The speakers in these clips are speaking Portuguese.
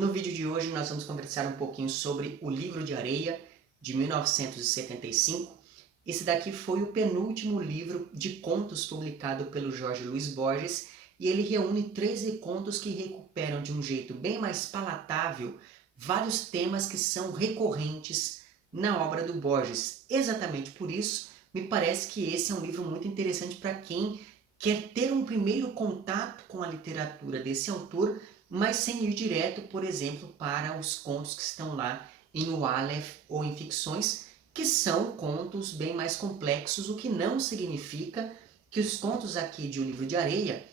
No vídeo de hoje nós vamos conversar um pouquinho sobre O Livro de Areia, de 1975. Esse daqui foi o penúltimo livro de contos publicado pelo Jorge Luiz Borges e ele reúne 13 contos que recuperam de um jeito bem mais palatável vários temas que são recorrentes na obra do Borges. Exatamente por isso, me parece que esse é um livro muito interessante para quem quer ter um primeiro contato com a literatura desse autor, mas sem ir direto, por exemplo, para os contos que estão lá em O Aleph ou em ficções, que são contos bem mais complexos, o que não significa que os contos aqui de O Livro de Areia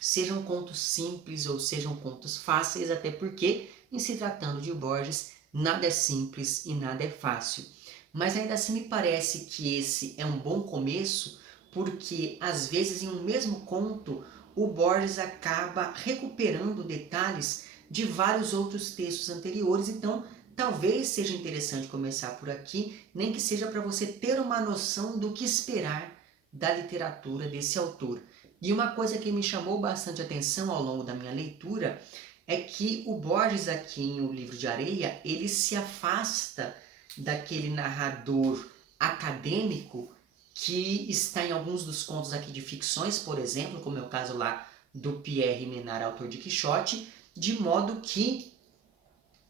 sejam contos simples ou sejam contos fáceis, até porque, em se tratando de Borges, nada é simples e nada é fácil. Mas ainda assim me parece que esse é um bom começo, porque às vezes em um mesmo conto o Borges acaba recuperando detalhes de vários outros textos anteriores, então talvez seja interessante começar por aqui, nem que seja para você ter uma noção do que esperar da literatura desse autor. E uma coisa que me chamou bastante atenção ao longo da minha leitura é que o Borges aqui em O Livro de Areia, ele se afasta daquele narrador acadêmico que está em alguns dos contos aqui de ficções, por exemplo, como é o caso lá do Pierre Menard, autor de Quixote, de modo que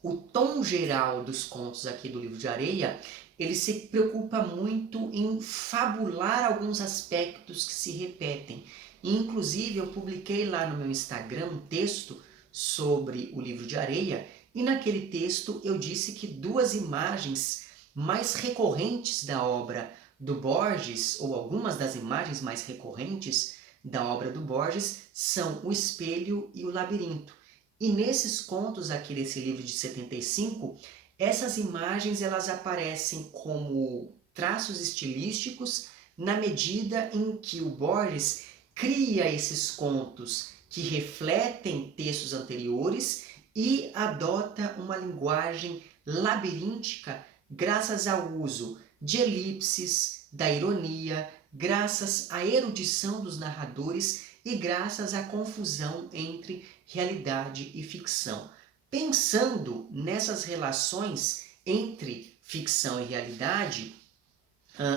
o tom geral dos contos aqui do Livro de Areia, ele se preocupa muito em fabular alguns aspectos que se repetem. E, inclusive, eu publiquei lá no meu Instagram um texto sobre o Livro de Areia, e naquele texto eu disse que duas imagens mais recorrentes da obra do Borges, ou algumas das imagens mais recorrentes da obra do Borges, são o espelho e o labirinto. E nesses contos aqui desse livro de 75, essas imagens elas aparecem como traços estilísticos na medida em que o Borges cria esses contos que refletem textos anteriores e adota uma linguagem labiríntica graças ao uso de elipses, da ironia, graças à erudição dos narradores e graças à confusão entre realidade e ficção. Pensando nessas relações entre ficção e realidade,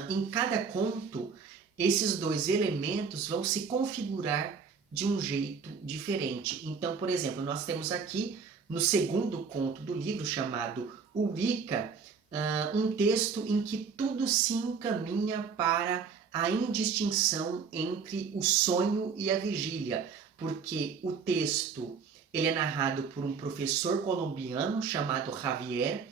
em cada conto, esses dois elementos vão se configurar de um jeito diferente. Então, por exemplo, nós temos aqui no segundo conto do livro, chamado Eurica, um texto em que tudo se encaminha para a indistinção entre o sonho e a vigília, porque o texto ele é narrado por um professor colombiano chamado Javier,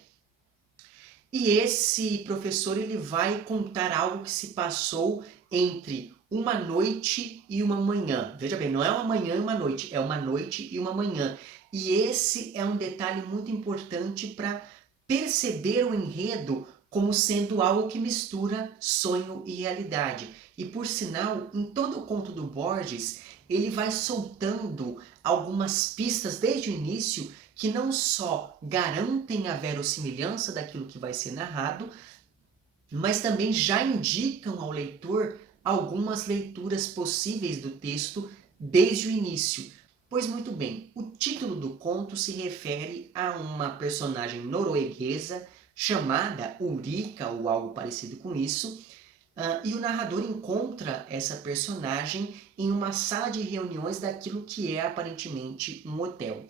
e esse professor ele vai contar algo que se passou entre uma noite e uma manhã. Veja bem, não é uma manhã e uma noite, é uma noite e uma manhã. E esse é um detalhe muito importante para perceber o enredo como sendo algo que mistura sonho e realidade. E por sinal, em todo o conto do Borges, ele vai soltando algumas pistas desde o início que não só garantem a verossimilhança daquilo que vai ser narrado, mas também já indicam ao leitor algumas leituras possíveis do texto desde o início. Pois muito bem, o título do conto se refere a uma personagem norueguesa chamada Ulrika, ou algo parecido com isso, e o narrador encontra essa personagem em uma sala de reuniões daquilo que é aparentemente um hotel.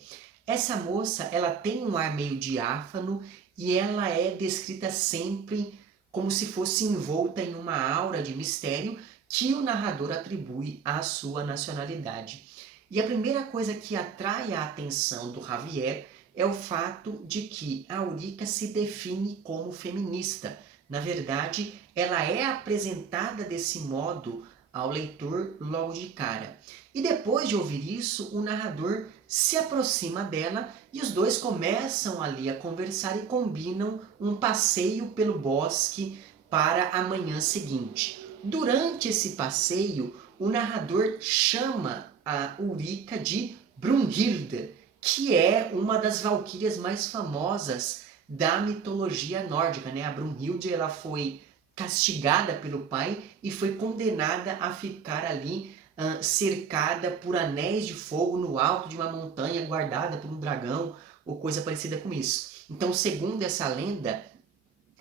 Essa moça, ela tem um ar meio diáfano e ela é descrita sempre como se fosse envolta em uma aura de mistério que o narrador atribui à sua nacionalidade. E a primeira coisa que atrai a atenção do Javier é o fato de que a Eurica se define como feminista. Na verdade, ela é apresentada desse modo ao leitor logo de cara. E depois de ouvir isso, o narrador se aproxima dela e os dois começam ali a conversar e combinam um passeio pelo bosque para a manhã seguinte. Durante esse passeio, o narrador chama a Ulrika de Brunhilde, que é uma das valquírias mais famosas da mitologia nórdica, né? A Brunhilde ela foi castigada pelo pai e foi condenada a ficar ali cercada por anéis de fogo no alto de uma montanha, guardada por um dragão, ou coisa parecida com isso. Então, segundo essa lenda,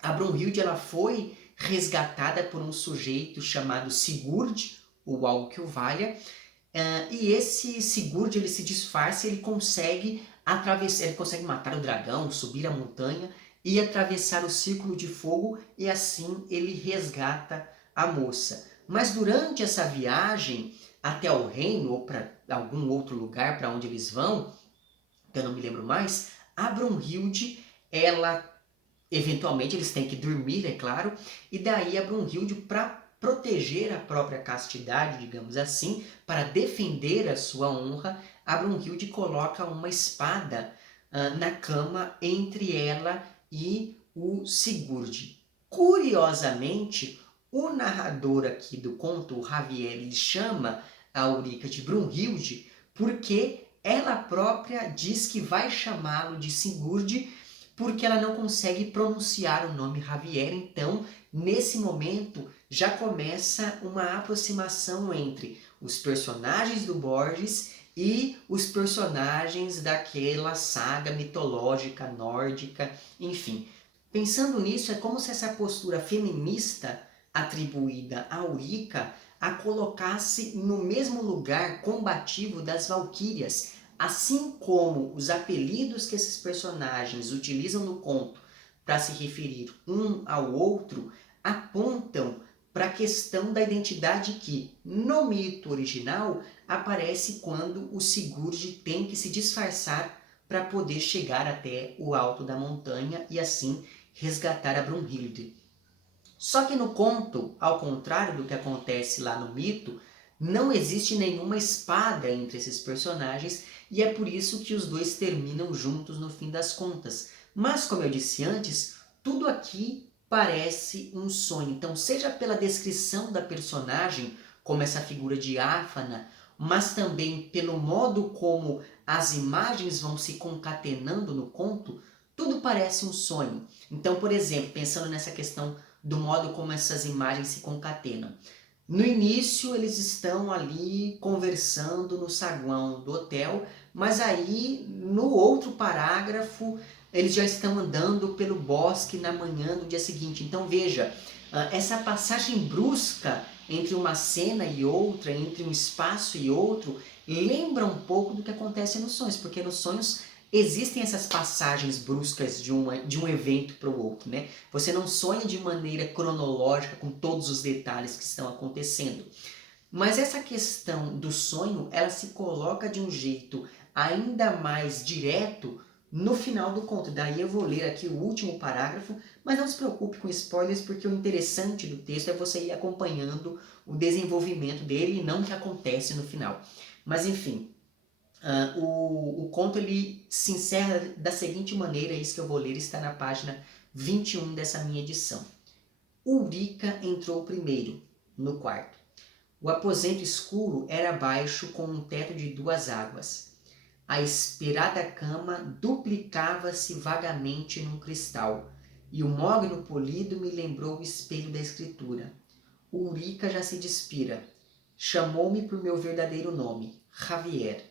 a Brunhilde ela foi resgatada por um sujeito chamado Sigurd, ou algo que o valha, e esse Sigurd ele se disfarça e ele consegue atravessar, ele consegue matar o dragão, subir a montanha e atravessar o círculo de fogo, e assim ele resgata a moça. Mas durante essa viagem até o reino ou para algum outro lugar para onde eles vão, que eu não me lembro mais, a Brunhilde, ela eventualmente eles têm que dormir, é claro, e daí a Brunhilde, para proteger a própria castidade, digamos assim, para defender a sua honra, a Brunhilde coloca uma espada na cama entre ela e o Sigurd. Curiosamente, o narrador aqui do conto, o Javier, ele chama a Ulrica de Brunhilde porque ela própria diz que vai chamá-lo de Sigurd porque ela não consegue pronunciar o nome Javier. Então, nesse momento, já começa uma aproximação entre os personagens do Borges e os personagens daquela saga mitológica nórdica, enfim. Pensando nisso, é como se essa postura feminista atribuída a Ulrica a colocasse no mesmo lugar combativo das valquírias, assim como os apelidos que esses personagens utilizam no conto para se referir um ao outro apontam para a questão da identidade que, no mito original, aparece quando o Sigurd tem que se disfarçar para poder chegar até o alto da montanha e assim resgatar a Brunhilde. Só que no conto, ao contrário do que acontece lá no mito, não existe nenhuma espada entre esses personagens e é por isso que os dois terminam juntos no fim das contas. Mas, como eu disse antes, tudo aqui parece um sonho. Então, seja pela descrição da personagem, como essa figura diáfana, mas também pelo modo como as imagens vão se concatenando no conto, tudo parece um sonho. Então, por exemplo, pensando nessa questão do modo como essas imagens se concatenam. No início eles estão ali conversando no saguão do hotel, mas aí no outro parágrafo eles já estão andando pelo bosque na manhã do dia seguinte. Então veja, essa passagem brusca entre uma cena e outra, entre um espaço e outro, lembra um pouco do que acontece nos sonhos, porque nos sonhos existem essas passagens bruscas de um evento para o outro, né? Você não sonha de maneira cronológica com todos os detalhes que estão acontecendo. Mas essa questão do sonho, ela se coloca de um jeito ainda mais direto no final do conto. Daí eu vou ler aqui o último parágrafo, mas não se preocupe com spoilers, porque o interessante do texto é você ir acompanhando o desenvolvimento dele e não o que acontece no final. Mas enfim, o conto ele se encerra da seguinte maneira, isso que eu vou ler está na página 21 dessa minha edição. Ulrica entrou primeiro, no quarto. O aposento escuro era baixo com um teto de 2 águas. A esperada cama duplicava-se vagamente num cristal, e o mogno polido me lembrou o espelho da escritura. Ulrica já se despira. Chamou-me por meu verdadeiro nome, Javier.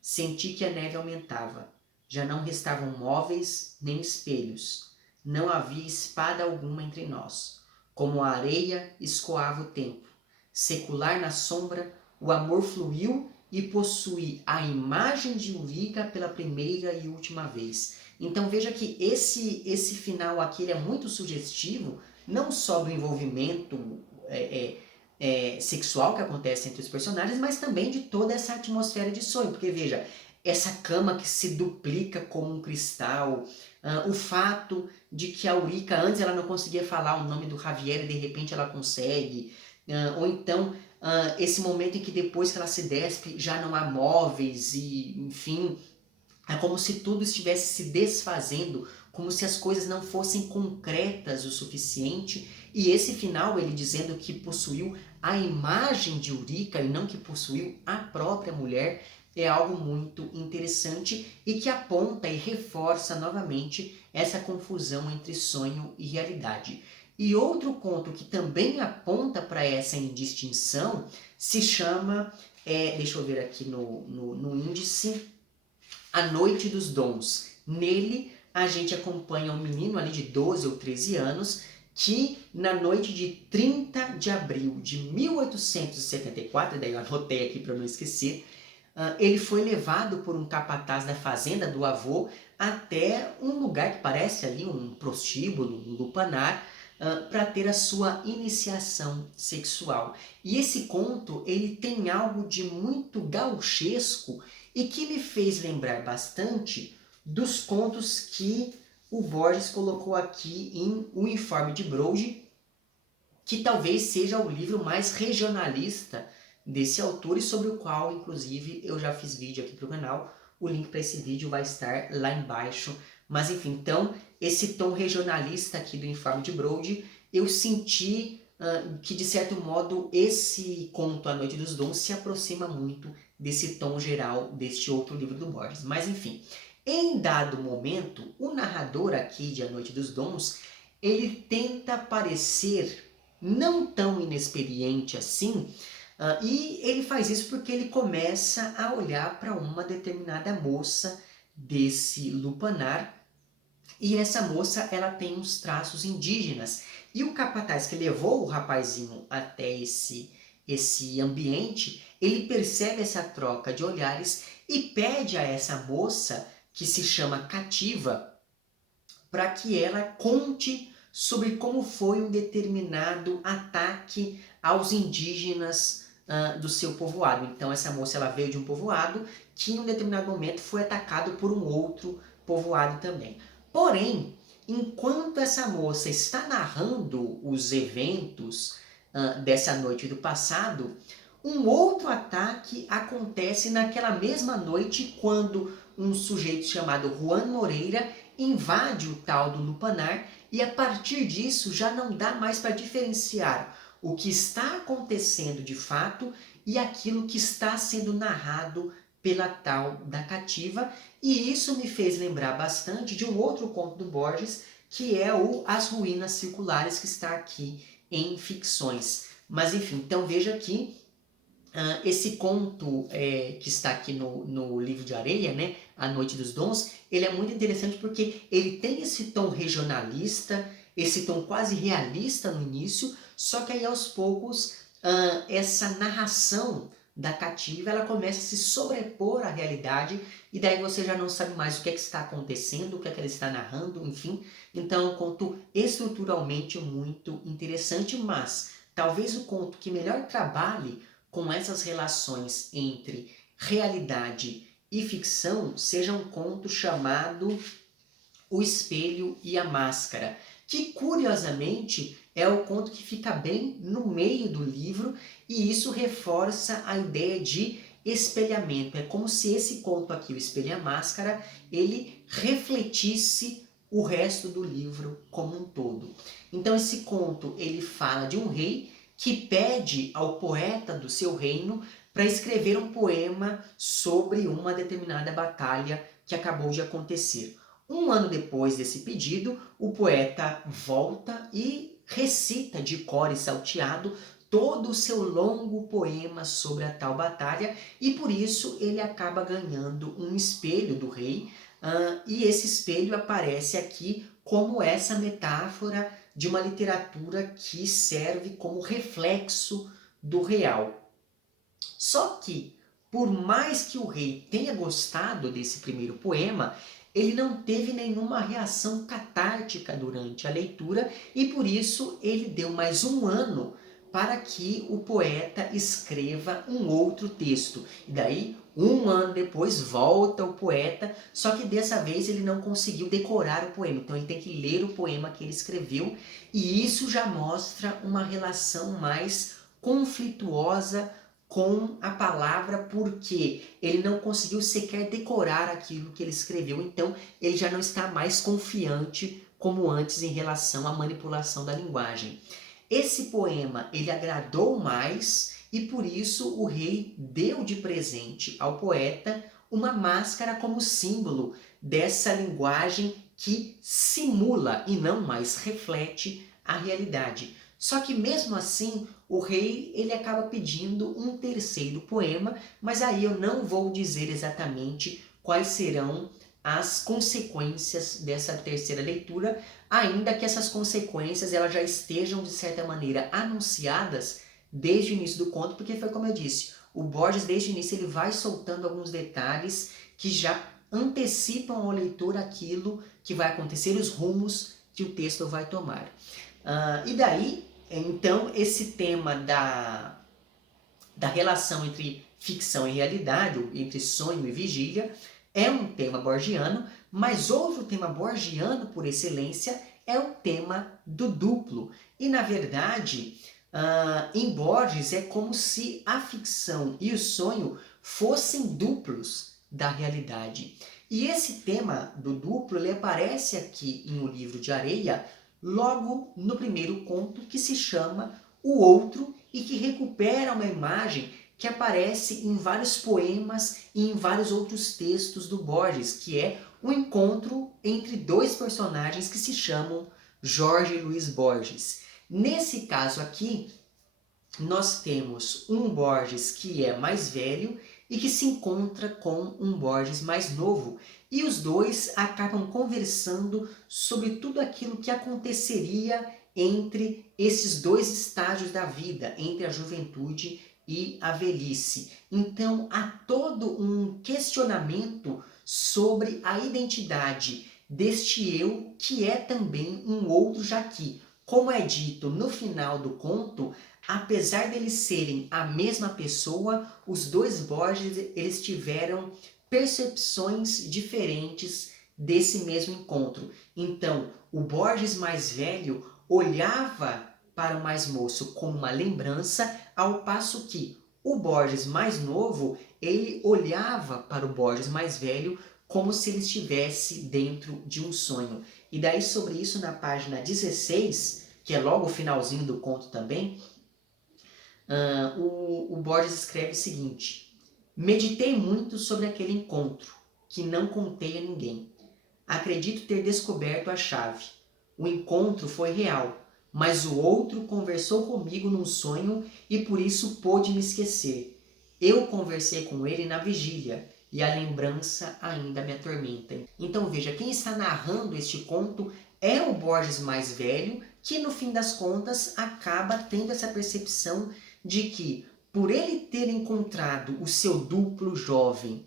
Senti que a neve aumentava. Já não restavam móveis nem espelhos. Não havia espada alguma entre nós. Como a areia escoava o tempo. Secular na sombra, o amor fluiu e possui a imagem de Ulrica pela primeira e última vez. Então veja que esse final aqui ele é muito sugestivo, não só do envolvimento sexual que acontece entre os personagens, mas também de toda essa atmosfera de sonho. Porque veja, essa cama que se duplica como um cristal, o fato de que a Ulrica antes ela não conseguia falar o nome do Javier e de repente ela consegue, ou então esse momento em que depois que ela se despe já não há móveis e enfim, é como se tudo estivesse se desfazendo, como se as coisas não fossem concretas o suficiente, e esse final ele dizendo que possuiu a imagem de Ulrica e não que possuiu a própria mulher, é algo muito interessante e que aponta e reforça novamente essa confusão entre sonho e realidade. E outro conto que também aponta para essa indistinção se chama, deixa eu ver aqui no índice, A Noite dos Dons, Nele, a gente acompanha um menino ali de 12 ou 13 anos que, na noite de 30 de abril de 1874, daí eu anotei aqui para não esquecer, ele foi levado por um capataz da fazenda do avô até um lugar que parece ali um prostíbulo, um lupanar, para ter a sua iniciação sexual. E esse conto ele tem algo de muito gauchesco e que me fez lembrar bastante dos contos que o Borges colocou aqui em O Informe de Broglie, que talvez seja o livro mais regionalista desse autor e sobre o qual, inclusive, eu já fiz vídeo aqui para o canal. O link para esse vídeo vai estar lá embaixo. Mas enfim, então, esse tom regionalista aqui do Informe de Broglie, eu senti que, de certo modo, esse conto A Noite dos Dons se aproxima muito desse tom geral deste outro livro do Borges. Mas enfim, em dado momento, o narrador aqui de A Noite dos Dons, ele tenta parecer não tão inexperiente assim, e ele faz isso porque ele começa a olhar para uma determinada moça desse lupanar, e essa moça ela tem uns traços indígenas. E o capataz que levou o rapazinho até esse ambiente, ele percebe essa troca de olhares e pede a essa moça, que se chama Cativa, para que ela conte sobre como foi um determinado ataque aos indígenas do seu povoado. Então essa moça ela veio de um povoado que em um determinado momento foi atacado por um outro povoado também. Porém, enquanto essa moça está narrando os eventos dessa noite do passado, um outro ataque acontece naquela mesma noite quando um sujeito chamado Juan Moreira invade o tal do lupanar, e a partir disso já não dá mais para diferenciar o que está acontecendo de fato e aquilo que está sendo narrado pela tal da Cativa. E isso me fez lembrar bastante de um outro conto do Borges, que é o As Ruínas Circulares, que está aqui em Ficções. Mas enfim, então veja que esse conto que está aqui no Livro de Areia, né, A Noite dos Dons, ele é muito interessante porque ele tem esse tom regionalista, esse tom quase realista no início, só que aí aos poucos essa narração da Cativa ela começa a se sobrepor à realidade, e daí você já não sabe mais o que é que está acontecendo, o que é que ela está narrando, enfim. Então é um conto estruturalmente muito interessante, mas talvez o conto que melhor trabalhe com essas relações entre realidade e ficção seja um conto chamado O Espelho e a Máscara, que curiosamente é o conto que fica bem no meio do livro, e isso reforça a ideia de espelhamento. É como se esse conto aqui, O Espelho e a Máscara, ele refletisse o resto do livro como um todo. Então esse conto ele fala de um rei que pede ao poeta do seu reino para escrever um poema sobre uma determinada batalha que acabou de acontecer. Um ano depois desse pedido, o poeta volta e recita de cor e salteado todo o seu longo poema sobre a tal batalha, e por isso ele acaba ganhando um espelho do rei, e esse espelho aparece aqui como essa metáfora de uma literatura que serve como reflexo do real. Só que, por mais que o rei tenha gostado desse primeiro poema, ele não teve nenhuma reação catártica durante a leitura, e por isso ele deu mais um ano para que o poeta escreva um outro texto. E daí, um ano depois, volta o poeta, só que dessa vez ele não conseguiu decorar o poema. Então ele tem que ler o poema que ele escreveu, e isso já mostra uma relação mais conflituosa com a palavra, porque ele não conseguiu sequer decorar aquilo que ele escreveu. Então ele já não está mais confiante como antes em relação à manipulação da linguagem. Esse poema ele agradou mais, e por isso o rei deu de presente ao poeta uma máscara como símbolo dessa linguagem que simula e não mais reflete a realidade. Só que mesmo assim o rei ele acaba pedindo um terceiro poema, mas aí eu não vou dizer exatamente quais serão as consequências dessa terceira leitura, ainda que essas consequências elas já estejam, de certa maneira, anunciadas desde o início do conto, porque foi como eu disse, o Borges, desde o início, ele vai soltando alguns detalhes que já antecipam ao leitor aquilo que vai acontecer, os rumos que o texto vai tomar. E daí, então, esse tema da relação entre ficção e realidade, entre sonho e vigília, é um tema borgiano, mas outro tema borgiano por excelência é o tema do duplo. E na verdade, em Borges é como se a ficção e o sonho fossem duplos da realidade. E esse tema do duplo ele aparece aqui em O Livro de Areia, logo no primeiro conto, que se chama O Outro e que recupera uma imagem que aparece em vários poemas e em vários outros textos do Borges, que é o encontro entre dois personagens que se chamam Jorge Luiz Borges. Nesse caso aqui, nós temos um Borges que é mais velho e que se encontra com um Borges mais novo. E os dois acabam conversando sobre tudo aquilo que aconteceria entre esses dois estágios da vida, entre a juventude e a velhice. Então há todo um questionamento sobre a identidade deste eu, que é também um outro Jaqui. Como é dito no final do conto, apesar deles serem a mesma pessoa, os dois Borges eles tiveram percepções diferentes desse mesmo encontro. Então, o Borges mais velho olhava para o mais moço como uma lembrança, ao passo que o Borges mais novo, ele olhava para o Borges mais velho como se ele estivesse dentro de um sonho. E daí sobre isso na página 16, que é logo o finalzinho do conto também, o Borges escreve o seguinte: meditei muito sobre aquele encontro, que não contei a ninguém. Acredito ter descoberto a chave. O encontro foi real, mas o outro conversou comigo num sonho e por isso pôde me esquecer. Eu conversei com ele na vigília e a lembrança ainda me atormenta. Então veja, quem está narrando este conto é o Borges mais velho, que no fim das contas acaba tendo essa percepção de que, por ele ter encontrado o seu duplo jovem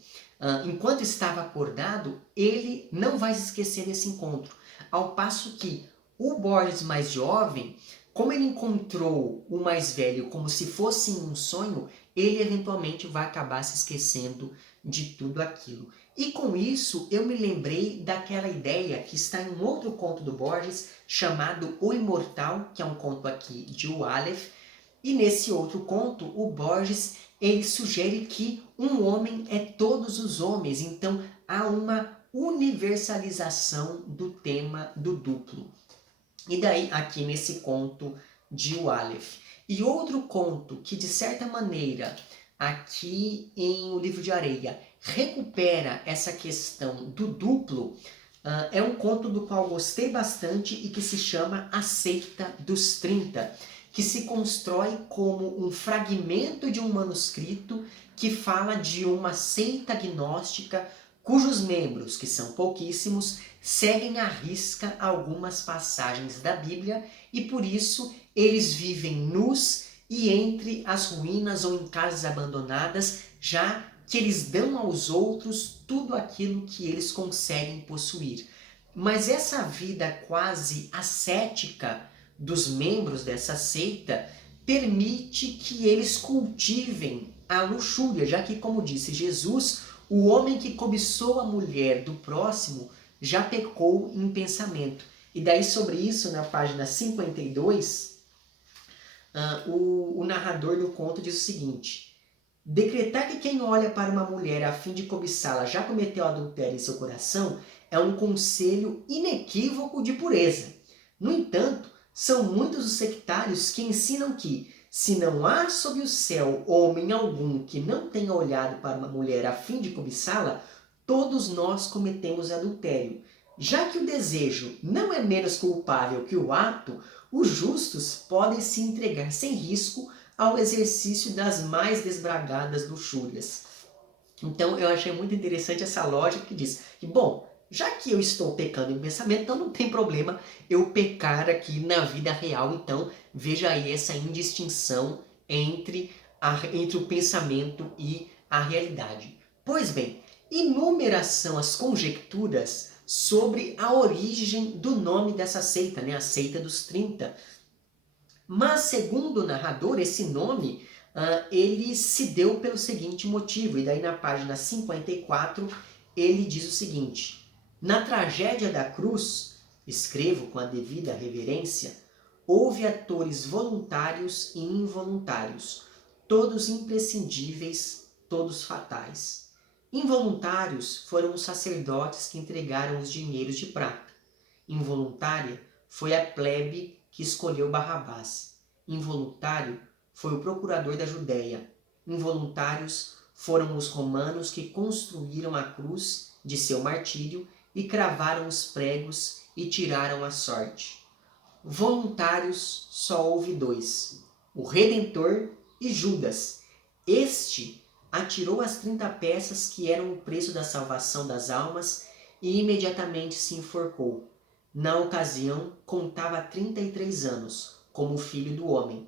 enquanto estava acordado, ele não vai se esquecer desse encontro. Ao passo que o Borges mais jovem, como ele encontrou o mais velho como se fosse um sonho, ele eventualmente vai acabar se esquecendo de tudo aquilo. E com isso eu me lembrei daquela ideia que está em um outro conto do Borges chamado O Imortal, que é um conto aqui de O Aleph. E nesse outro conto, o Borges ele sugere que um homem é todos os homens, então há uma universalização do tema do duplo. E daí aqui nesse conto de O Aleph. E outro conto que de certa maneira aqui em O Livro de Areia recupera essa questão do duplo, é um conto do qual gostei bastante e que se chama A Seita dos 30, que se constrói como um fragmento de um manuscrito que fala de uma seita gnóstica cujos membros, que são pouquíssimos, seguem à risca algumas passagens da Bíblia e por isso eles vivem nus e entre as ruínas ou em casas abandonadas, já que eles dão aos outros tudo aquilo que eles conseguem possuir. Mas essa vida quase ascética dos membros dessa seita permite que eles cultivem a luxúria, já que, como disse Jesus, o homem que cobiçou a mulher do próximo já pecou em pensamento. E daí sobre isso, na página 52, o narrador do conto diz o seguinte: decretar que quem olha para uma mulher a fim de cobiçá-la já cometeu adultério em seu coração é um conselho inequívoco de pureza. No entanto, são muitos os sectários que ensinam que, se não há sob o céu homem algum que não tenha olhado para uma mulher a fim de cobiçá-la, todos nós cometemos adultério. Já que o desejo não é menos culpável que o ato, os justos podem se entregar sem risco ao exercício das mais desbragadas luxúrias. Então eu achei muito interessante essa lógica que diz que, bom, já que eu estou pecando em pensamento, então não tem problema eu pecar aqui na vida real. Então, veja aí essa indistinção entre o pensamento e a realidade. Pois bem, inúmeras são as conjecturas sobre a origem do nome dessa seita, né? A seita dos 30. Mas, segundo o narrador, esse nome ele se deu pelo seguinte motivo, e daí na página 54 ele diz o seguinte: na tragédia da cruz, escrevo com a devida reverência, houve atores voluntários e involuntários, todos imprescindíveis, todos fatais. Involuntários foram os sacerdotes que entregaram os dinheiros de prata. Involuntária foi a plebe que escolheu Barrabás. Involuntário foi o procurador da Judéia. Involuntários foram os romanos que construíram a cruz de seu martírio e cravaram os pregos e tiraram a sorte. Voluntários só houve dois, o Redentor e Judas. Este atirou as 30 peças que eram o preço da salvação das almas e imediatamente se enforcou. Na ocasião, contava 33 anos, como filho do homem.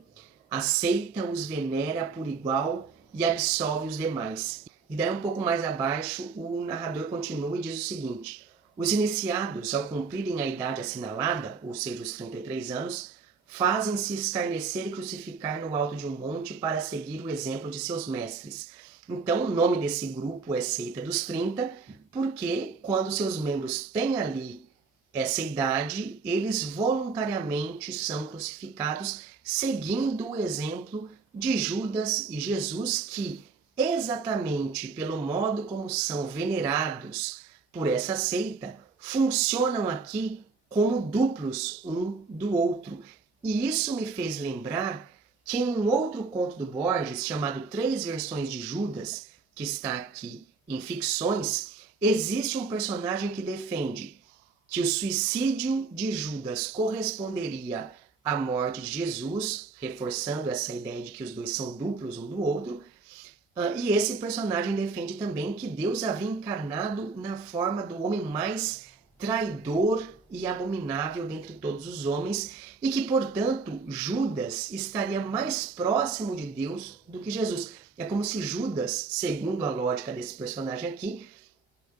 A seita os venera por igual e absolve os demais. E daí um pouco mais abaixo, o narrador continua e diz o seguinte: os iniciados, ao cumprirem a idade assinalada, ou seja, os 33 anos, fazem-se escarnecer e crucificar no alto de um monte para seguir o exemplo de seus mestres. Então, o nome desse grupo é Seita dos 30, porque quando seus membros têm ali essa idade, eles voluntariamente são crucificados, seguindo o exemplo de Judas e Jesus, que, exatamente pelo modo como são venerados por essa seita, funcionam aqui como duplos um do outro. E isso me fez lembrar que em um outro conto do Borges, chamado Três Versões de Judas, que está aqui em Ficções, existe um personagem que defende que o suicídio de Judas corresponderia à morte de Jesus, reforçando essa ideia de que os dois são duplos um do outro. E esse personagem defende também que Deus havia encarnado na forma do homem mais traidor e abominável dentre todos os homens, e que, portanto, Judas estaria mais próximo de Deus do que Jesus. É como se Judas, segundo a lógica desse personagem aqui,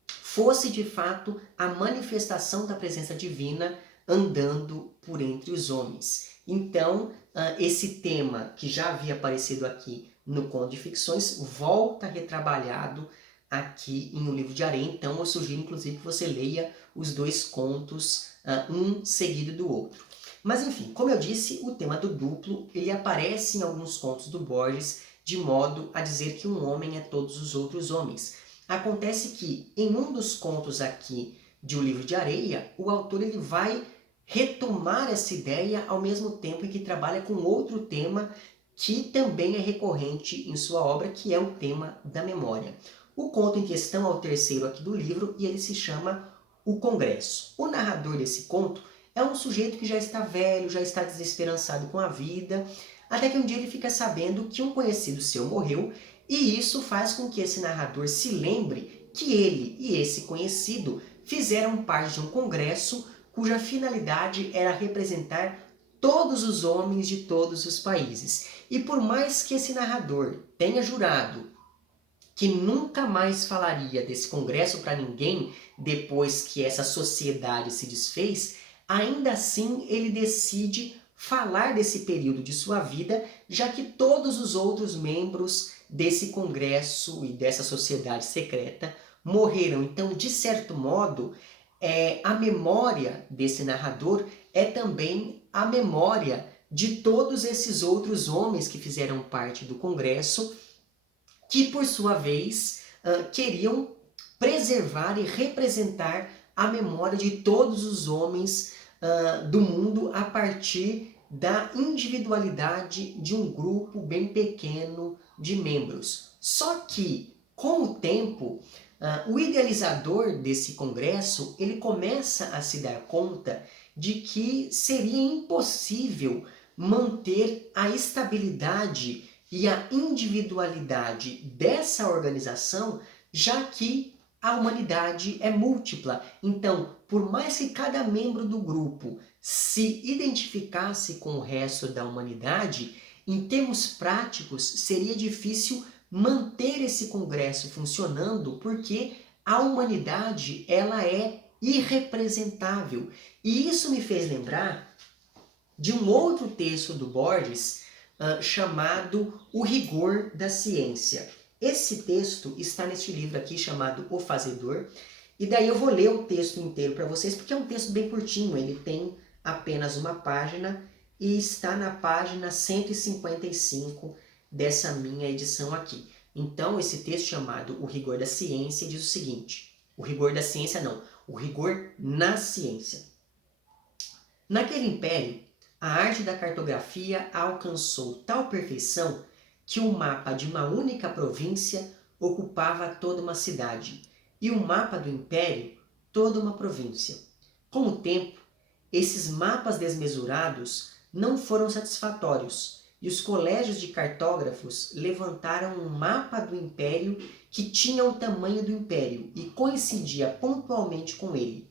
fosse de fato a manifestação da presença divina andando por entre os homens. Então, esse tema que já havia aparecido aqui no Conto de Ficções volta retrabalhado aqui em O Livro de Areia. Então, eu sugiro inclusive que você leia os dois contos, um seguido do outro. Mas enfim, como eu disse, o tema do duplo ele aparece em alguns contos do Borges de modo a dizer que um homem é todos os outros homens. Acontece que em um dos contos aqui de O Livro de Areia, o autor ele vai retomar essa ideia ao mesmo tempo em que trabalha com outro tema que também é recorrente em sua obra, que é o tema da memória. O conto em questão é o terceiro aqui do livro e ele se chama O Congresso. O narrador desse conto é um sujeito que já está velho, já está desesperançado com a vida, até que um dia ele fica sabendo que um conhecido seu morreu, e isso faz com que esse narrador se lembre que ele e esse conhecido fizeram parte de um congresso cuja finalidade era representar todos os homens de todos os países. E por mais que esse narrador tenha jurado que nunca mais falaria desse congresso para ninguém depois que essa sociedade se desfez, ainda assim ele decide falar desse período de sua vida, já que todos os outros membros desse congresso e dessa sociedade secreta morreram. Então, de certo modo, a memória desse narrador é também a memória de todos esses outros homens que fizeram parte do congresso, que por sua vez queriam preservar e representar a memória de todos os homens do mundo a partir da individualidade de um grupo bem pequeno de membros. Só que, com o tempo, o idealizador desse congresso ele começa a se dar conta de que seria impossível manter a estabilidade e a individualidade dessa organização, já que a humanidade é múltipla. Então, por mais que cada membro do grupo se identificasse com o resto da humanidade, em termos práticos seria difícil manter esse congresso funcionando, porque a humanidade ela é irrepresentável. E isso me fez lembrar de um outro texto do Borges chamado O Rigor da Ciência. Esse texto está neste livro aqui chamado O Fazedor, e daí eu vou ler o texto inteiro para vocês, porque é um texto bem curtinho, ele tem apenas uma página e está na página 155 dessa minha edição aqui. Então, esse texto chamado O Rigor da Ciência diz o seguinte: o rigor da ciência não, o rigor na ciência. Naquele império, a arte da cartografia alcançou tal perfeição que o mapa de uma única província ocupava toda uma cidade, e o mapa do império toda uma província. Com o tempo, esses mapas desmesurados não foram satisfatórios, e os colégios de cartógrafos levantaram um mapa do império que tinha o tamanho do império e coincidia pontualmente com ele.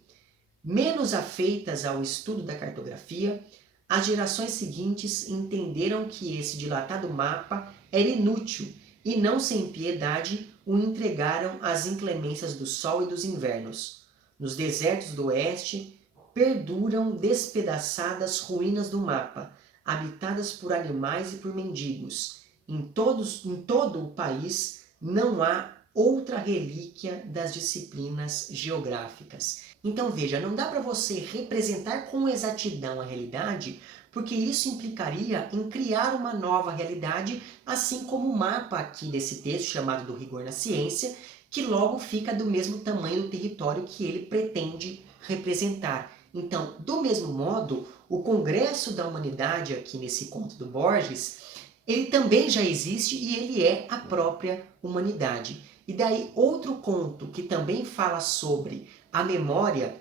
Menos afeitas ao estudo da cartografia, as gerações seguintes entenderam que esse dilatado mapa era inútil e, não sem piedade, o entregaram às inclemências do sol e dos invernos. Nos desertos do oeste, perduram despedaçadas ruínas do mapa, habitadas por animais e por mendigos. Em todo o país não há outra relíquia das disciplinas geográficas. Então veja, não dá para você representar com exatidão a realidade, porque isso implicaria em criar uma nova realidade, assim como o mapa aqui desse texto, chamado do rigor na ciência, que logo fica do mesmo tamanho do território que ele pretende representar. Então, do mesmo modo, o Congresso da Humanidade, aqui nesse conto do Borges, ele também já existe e ele é a própria humanidade. E daí, outro conto que também fala sobre a memória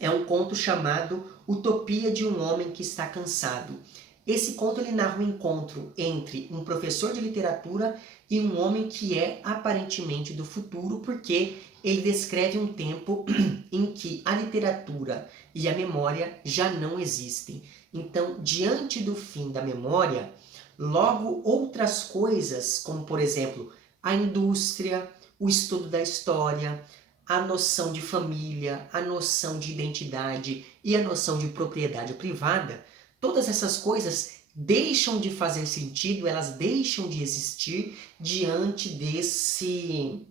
é um conto chamado Utopia de um Homem que Está Cansado. Esse conto ele narra um encontro entre um professor de literatura e um homem que é aparentemente do futuro, porque ele descreve um tempo em que a literatura e a memória já não existem. Então, diante do fim da memória, logo outras coisas, como por exemplo a indústria, o estudo da história, a noção de família, a noção de identidade e a noção de propriedade privada, todas essas coisas deixam de fazer sentido, elas deixam de existir diante desse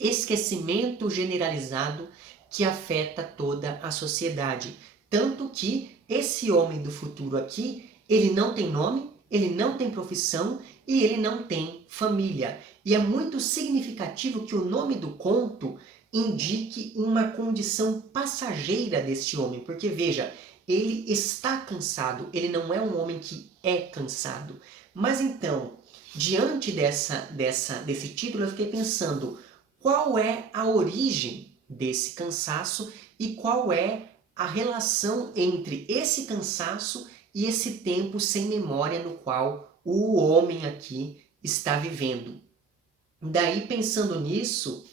esquecimento generalizado que afeta toda a sociedade. Tanto que esse homem do futuro aqui, ele não tem nome, ele não tem profissão e ele não tem família. E é muito significativo que o nome do conto indique uma condição passageira deste homem, porque veja, ele está cansado, ele não é um homem que é cansado. Mas então, diante desse título, eu fiquei pensando, qual é a origem desse cansaço e qual é a relação entre esse cansaço e esse tempo sem memória no qual o homem aqui está vivendo. Daí, pensando nisso,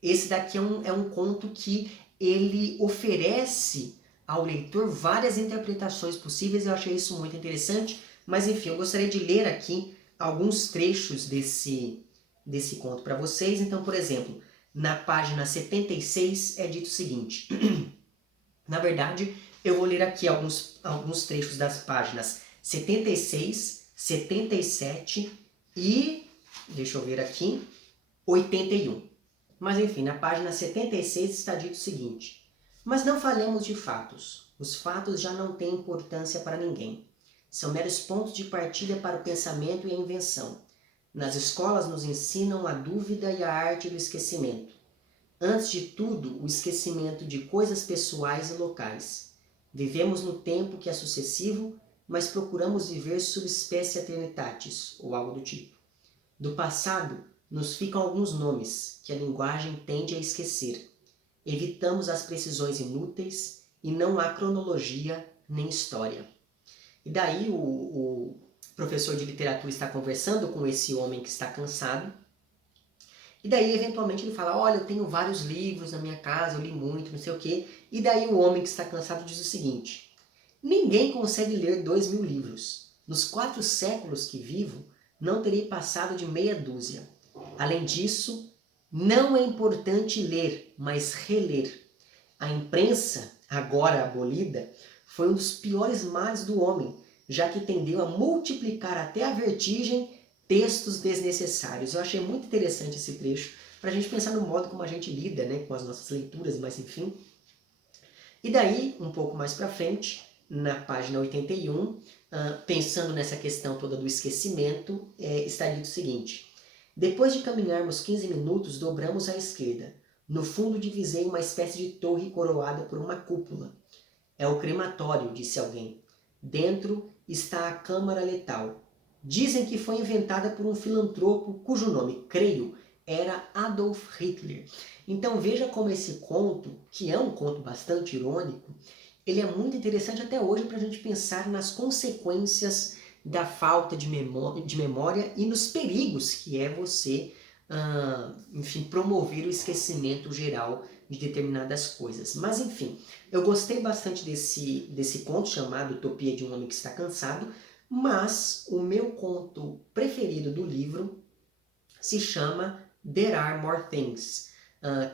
esse daqui é um conto que ele oferece ao leitor várias interpretações possíveis. Eu achei isso muito interessante, mas enfim, eu gostaria de ler aqui alguns trechos desse conto para vocês. Então, por exemplo, na página 76 é dito o seguinte. Na verdade, eu vou ler aqui alguns trechos das páginas 76, 77 e, deixa eu ver aqui, 81. Mas enfim, na página 76 está dito o seguinte: mas não falemos de fatos. Os fatos já não têm importância para ninguém. São meros pontos de partida para o pensamento e a invenção. Nas escolas nos ensinam a dúvida e a arte do esquecimento. Antes de tudo, o esquecimento de coisas pessoais e locais. Vivemos no tempo que é sucessivo, mas procuramos viver sub specie eternitatis, ou algo do tipo. Do passado, nos ficam alguns nomes que a linguagem tende a esquecer. Evitamos as precisões inúteis e não há cronologia nem história. E daí o professor de literatura está conversando com esse homem que está cansado E daí, eventualmente, ele fala, olha, eu tenho vários livros na minha casa, eu li muito, não sei o quê. E daí o homem que está cansado diz o seguinte, ninguém consegue ler 2.000 livros. Nos 4 séculos que vivo, não terei passado de meia dúzia. Além disso, não é importante ler, mas reler. A imprensa, agora abolida, foi um dos piores males do homem, já que tendeu a multiplicar até a vertigem textos desnecessários. Eu achei muito interessante esse trecho, para a gente pensar no modo como a gente lida, né, com as nossas leituras, mas enfim. E daí, um pouco mais para frente, na página 81, pensando nessa questão toda do esquecimento, está dito o seguinte, depois de caminharmos 15 minutos, dobramos à esquerda. No fundo divisei uma espécie de torre coroada por uma cúpula. É o crematório, disse alguém. Dentro está a câmara letal. Dizem que foi inventada por um filantropo cujo nome, creio, era Adolf Hitler. Então veja como esse conto, que é um conto bastante irônico, ele é muito interessante até hoje para a gente pensar nas consequências da falta de memória e nos perigos que é você, enfim, promover o esquecimento geral de determinadas coisas. Mas enfim, eu gostei bastante desse conto chamado Utopia de um Homem que Está Cansado, mas o meu conto preferido do livro se chama There Are More Things,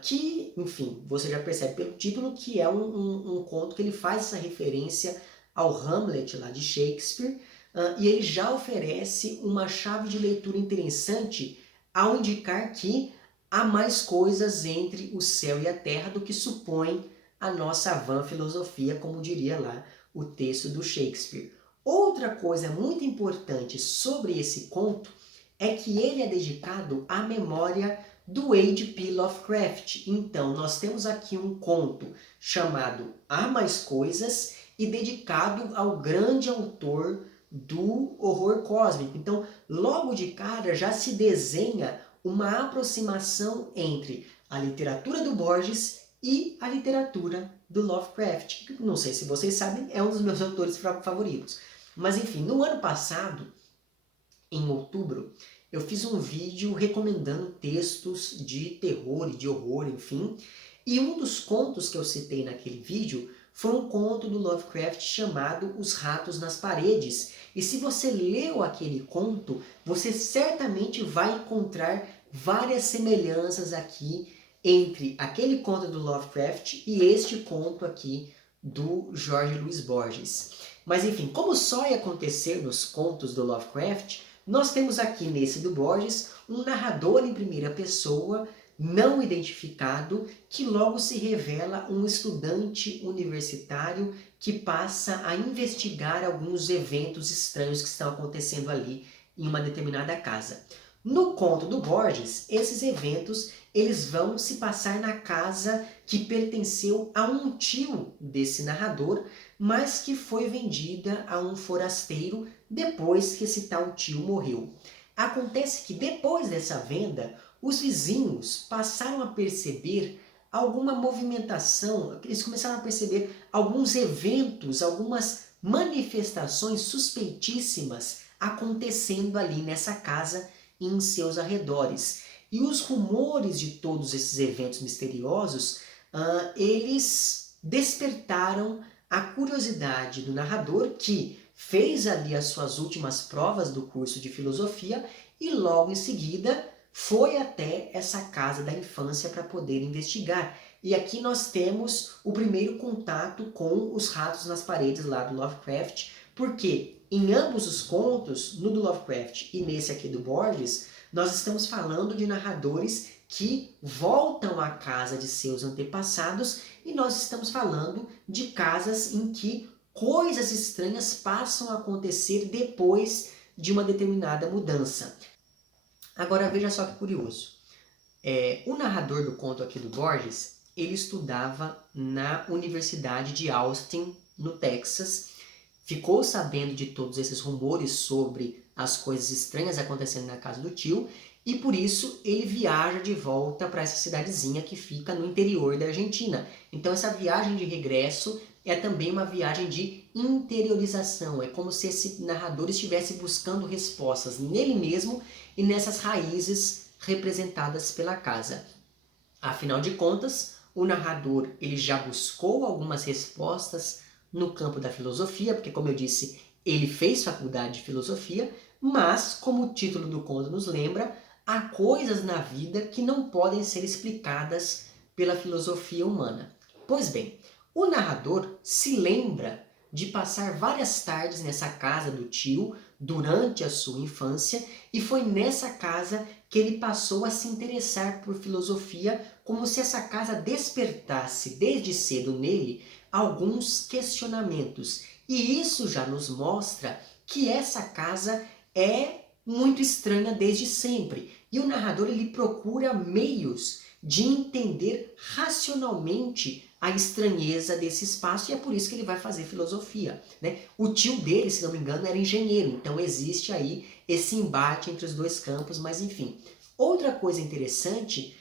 que, enfim, você já percebe pelo título que é um conto que ele faz essa referência ao Hamlet lá de Shakespeare, e ele já oferece uma chave de leitura interessante ao indicar que há mais coisas entre o céu e a terra do que supõe a nossa vã filosofia, como diria lá o texto do Shakespeare. Outra coisa muito importante sobre esse conto é que ele é dedicado à memória do H.P. Lovecraft. Então, nós temos aqui um conto chamado Há Mais Coisas e dedicado ao grande autor do horror cósmico. Então, logo de cara já se desenha uma aproximação entre a literatura do Borges e a literatura do Lovecraft. Não sei se vocês sabem, é um dos meus autores favoritos. Mas enfim, no ano passado, em outubro, eu fiz um vídeo recomendando textos de terror e de horror, enfim. E um dos contos que eu citei naquele vídeo foi um conto do Lovecraft chamado Os Ratos nas Paredes. E se você leu aquele conto, você certamente vai encontrar várias semelhanças aqui entre aquele conto do Lovecraft e este conto aqui do Jorge Luiz Borges. Mas enfim, como só ia acontecer nos contos do Lovecraft, nós temos aqui nesse do Borges um narrador em primeira pessoa, não identificado, que logo se revela um estudante universitário que passa a investigar alguns eventos estranhos que estão acontecendo ali em uma determinada casa. No conto do Borges, esses eventos eles vão se passar na casa que pertenceu a um tio desse narrador, mas que foi vendida a um forasteiro depois que esse tal tio morreu. Acontece que depois dessa venda, os vizinhos passaram a perceber alguma movimentação, eles começaram a perceber alguns eventos, algumas manifestações suspeitíssimas acontecendo ali nessa casa e em seus arredores. E os rumores de todos esses eventos misteriosos, eles despertaram a curiosidade do narrador, que fez ali as suas últimas provas do curso de filosofia e logo em seguida foi até essa casa da infância para poder investigar. E aqui nós temos o primeiro contato com os ratos nas paredes lá do Lovecraft, porque em ambos os contos, no do Lovecraft e nesse aqui do Borges, nós estamos falando de narradores que voltam à casa de seus antepassados e nós estamos falando de casas em que coisas estranhas passam a acontecer depois de uma determinada mudança. Agora veja só que curioso. O narrador do conto aqui do Borges, ele estudava na Universidade de Austin, no Texas, ficou sabendo de todos esses rumores sobre as coisas estranhas acontecendo na casa do tio e por isso ele viaja de volta para essa cidadezinha que fica no interior da Argentina. Então essa viagem de regresso é também uma viagem de interiorização. É como se esse narrador estivesse buscando respostas nele mesmo e nessas raízes representadas pela casa. Afinal de contas, o narrador ele já buscou algumas respostas no campo da filosofia, porque, como eu disse, ele fez faculdade de filosofia, mas, como o título do conto nos lembra, há coisas na vida que não podem ser explicadas pela filosofia humana. Pois bem, o narrador se lembra de passar várias tardes nessa casa do tio durante a sua infância, e foi nessa casa que ele passou a se interessar por filosofia, como se essa casa despertasse desde cedo nele alguns questionamentos. E isso já nos mostra que essa casa é muito estranha desde sempre. E o narrador ele procura meios de entender racionalmente a estranheza desse espaço, e é por isso que ele vai fazer filosofia, né? O tio dele, se não me engano, era engenheiro, então existe aí esse embate entre os dois campos, mas enfim. Outra coisa interessante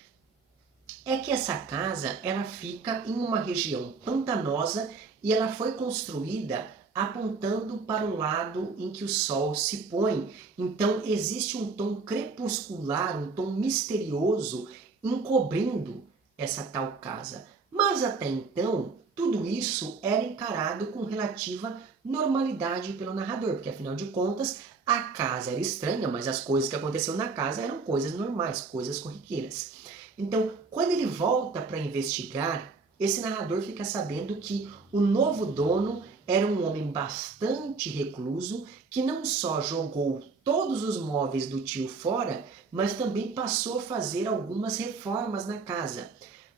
é que essa casa ela fica em uma região pantanosa e ela foi construída apontando para o lado em que o sol se põe. Então existe um tom crepuscular, um tom misterioso encobrindo essa tal casa. Mas até então, tudo isso era encarado com relativa normalidade pelo narrador, porque afinal de contas, a casa era estranha, mas as coisas que aconteciam na casa eram coisas normais, coisas corriqueiras. Então, quando ele volta para investigar, esse narrador fica sabendo que o novo dono era um homem bastante recluso, que não só jogou todos os móveis do tio fora, mas também passou a fazer algumas reformas na casa.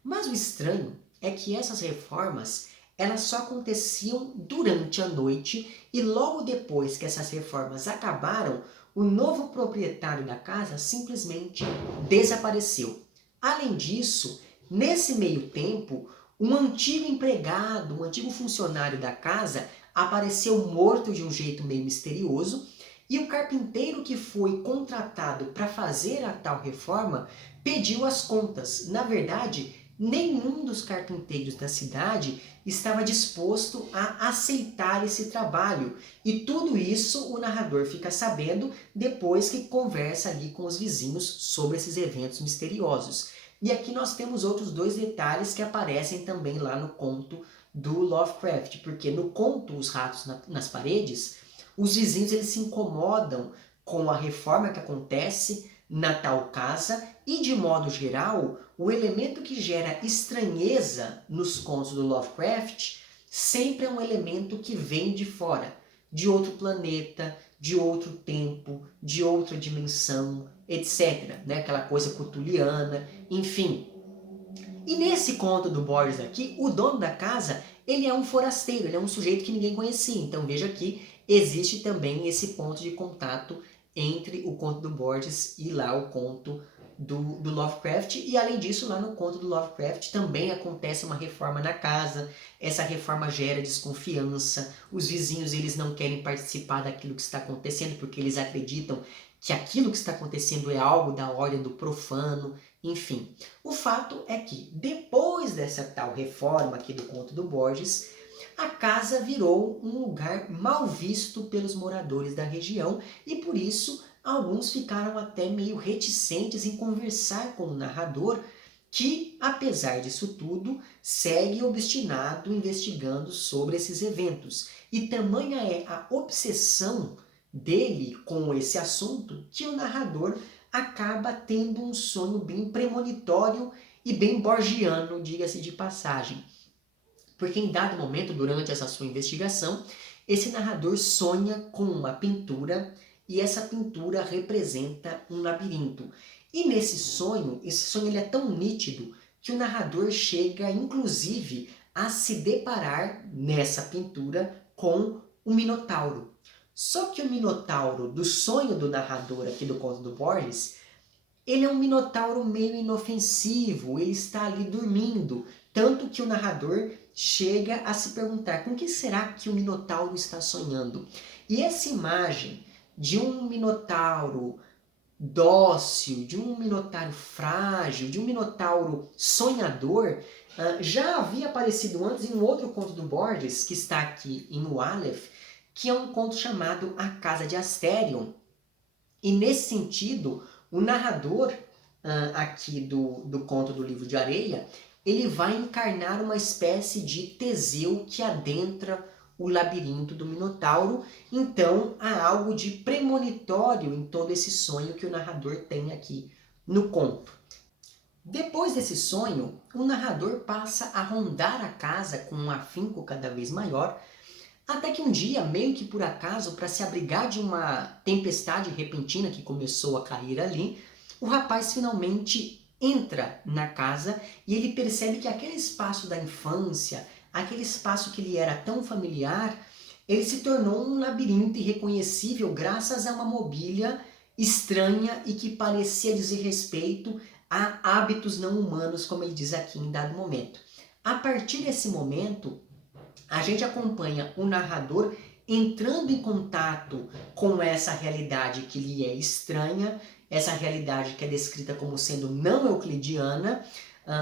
Mas o estranho é que essas reformas elas só aconteciam durante a noite, e logo depois que essas reformas acabaram, o novo proprietário da casa simplesmente desapareceu. Além disso, nesse meio tempo, um antigo empregado, um antigo funcionário da casa apareceu morto de um jeito meio misterioso, e o carpinteiro que foi contratado para fazer a tal reforma pediu as contas. Na verdade, nenhum dos carpinteiros da cidade estava disposto a aceitar esse trabalho. E tudo isso o narrador fica sabendo depois que conversa ali com os vizinhos sobre esses eventos misteriosos. E aqui nós temos outros dois detalhes que aparecem também lá no conto do Lovecraft, porque no conto Os Ratos nas Paredes, os vizinhos eles se incomodam com a reforma que acontece na tal casa, e de modo geral, o elemento que gera estranheza nos contos do Lovecraft sempre é um elemento que vem de fora, de outro planeta, de outro tempo, de outra dimensão, etc. Né? Aquela coisa cutuliana, enfim. E nesse conto do Borges aqui, o dono da casa, ele é um forasteiro, ele é um sujeito que ninguém conhecia. Então veja que existe também esse ponto de contato entre o conto do Borges e lá o conto do Lovecraft. E além disso, lá no conto do Lovecraft também acontece uma reforma na casa. Essa reforma gera desconfiança. Os vizinhos eles não querem participar daquilo que está acontecendo porque eles acreditam que aquilo que está acontecendo é algo da ordem do profano. Enfim, o fato é que depois dessa tal reforma aqui do conto do Borges, a casa virou um lugar mal visto pelos moradores da região, e por isso alguns ficaram até meio reticentes em conversar com o narrador, que, apesar disso tudo, segue obstinado investigando sobre esses eventos. E tamanha é a obsessão dele com esse assunto que o narrador acaba tendo um sonho bem premonitório e bem borgiano, diga-se de passagem. Porque em dado momento, durante essa sua investigação, esse narrador sonha com uma pintura, e essa pintura representa um labirinto. E nesse sonho, esse sonho ele é tão nítido que o narrador chega, inclusive, a se deparar nessa pintura com o Minotauro. Só que o Minotauro do sonho do narrador aqui do conto do Borges, ele é um minotauro meio inofensivo, ele está ali dormindo, tanto que o narrador chega a se perguntar com que será que o minotauro está sonhando. E essa imagem de um minotauro dócil, de um minotauro frágil, de um minotauro sonhador, já havia aparecido antes em um outro conto do Borges, que está aqui em O Aleph, que é um conto chamado A Casa de Asterion. E nesse sentido, o narrador aqui do conto do Livro de Areia, ele vai encarnar uma espécie de Teseu que adentra o labirinto do Minotauro. Então há algo de premonitório em todo esse sonho que o narrador tem aqui no conto. Depois desse sonho, o narrador passa a rondar a casa com um afinco cada vez maior, até que um dia, meio que por acaso, para se abrigar de uma tempestade repentina que começou a cair ali, o rapaz finalmente entra na casa e ele percebe que aquele espaço da infância, aquele espaço que lhe era tão familiar, ele se tornou um labirinto irreconhecível graças a uma mobília estranha e que parecia dizer respeito a hábitos não humanos, como ele diz aqui em dado momento. A partir desse momento, a gente acompanha o narrador entrando em contato com essa realidade que lhe é estranha, essa realidade que é descrita como sendo não euclidiana,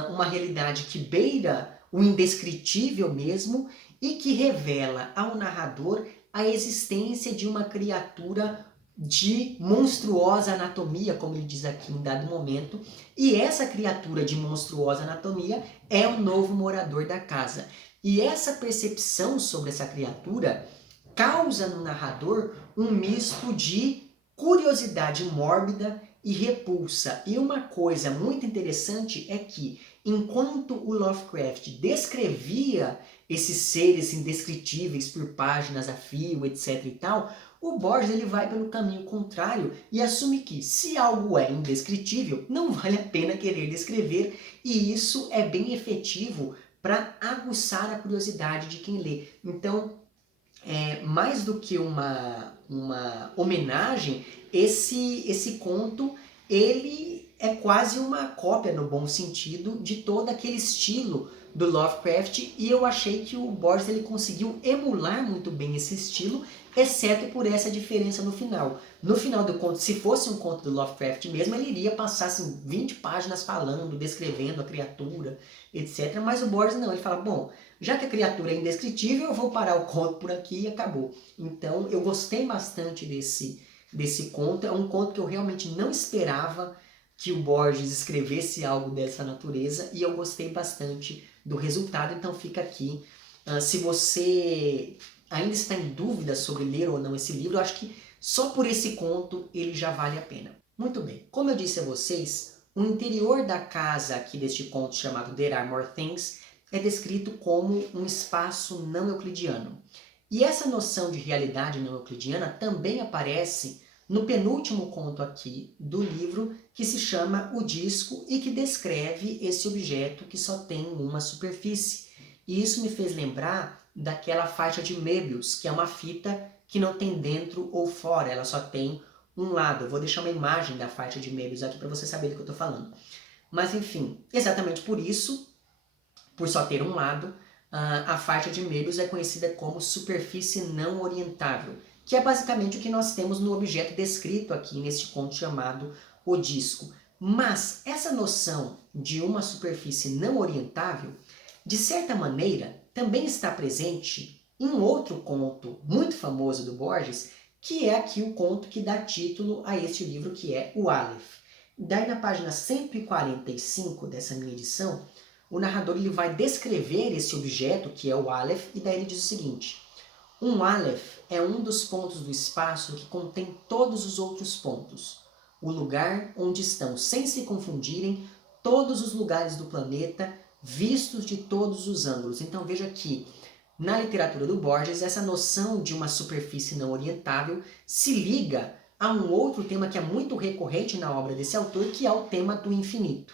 uma realidade que beira o indescritível mesmo e que revela ao narrador a existência de uma criatura de monstruosa anatomia, como ele diz aqui em dado momento, e essa criatura de monstruosa anatomia é o novo morador da casa. E essa percepção sobre essa criatura causa no narrador um misto de curiosidade mórbida e repulsa. E uma coisa muito interessante é que, enquanto o Lovecraft descrevia esses seres indescritíveis por páginas a fio, etc e tal, o Borges ele vai pelo caminho contrário e assume que, se algo é indescritível, não vale a pena querer descrever, e isso é bem efetivo para aguçar a curiosidade de quem lê. Então, mais do que uma homenagem, esse conto ele é quase uma cópia, no bom sentido, de todo aquele estilo do Lovecraft, e eu achei que o Borges ele conseguiu emular muito bem esse estilo, exceto por essa diferença no final. No final do conto, se fosse um conto do Lovecraft mesmo, ele iria passar assim, 20 páginas falando, descrevendo a criatura, etc. Mas o Borges não, ele fala, bom, já que a criatura é indescritível, eu vou parar o conto por aqui e acabou. Então eu gostei bastante desse conto, é um conto que eu realmente não esperava que o Borges escrevesse algo dessa natureza, e eu gostei bastante do resultado, então fica aqui. Se você ainda está em dúvida sobre ler ou não esse livro, eu acho que só por esse conto ele já vale a pena. Muito bem, como eu disse a vocês, o interior da casa aqui deste conto chamado There Are More Things é descrito como um espaço não euclidiano. E essa noção de realidade não euclidiana também aparece no penúltimo conto aqui do livro, que se chama O Disco e que descreve esse objeto que só tem uma superfície. E isso me fez lembrar daquela faixa de Möbius, que é uma fita que não tem dentro ou fora, ela só tem um lado. Eu vou deixar uma imagem da faixa de Möbius aqui para você saber do que eu estou falando. Mas enfim, exatamente por isso, por só ter um lado, a faixa de Möbius é conhecida como superfície não orientável, que é basicamente o que nós temos no objeto descrito aqui neste conto chamado O Disco. Mas essa noção de uma superfície não orientável, de certa maneira, também está presente em um outro conto muito famoso do Borges, que é aqui o conto que dá título a este livro, que é o Aleph. Daí na página 145 dessa minha edição, o narrador ele vai descrever esse objeto, que é o Aleph, e daí ele diz o seguinte: um Aleph é um dos pontos do espaço que contém todos os outros pontos, o lugar onde estão, sem se confundirem, todos os lugares do planeta, vistos de todos os ângulos. Então veja que, na literatura do Borges, essa noção de uma superfície não orientável se liga a um outro tema que é muito recorrente na obra desse autor, que é o tema do infinito.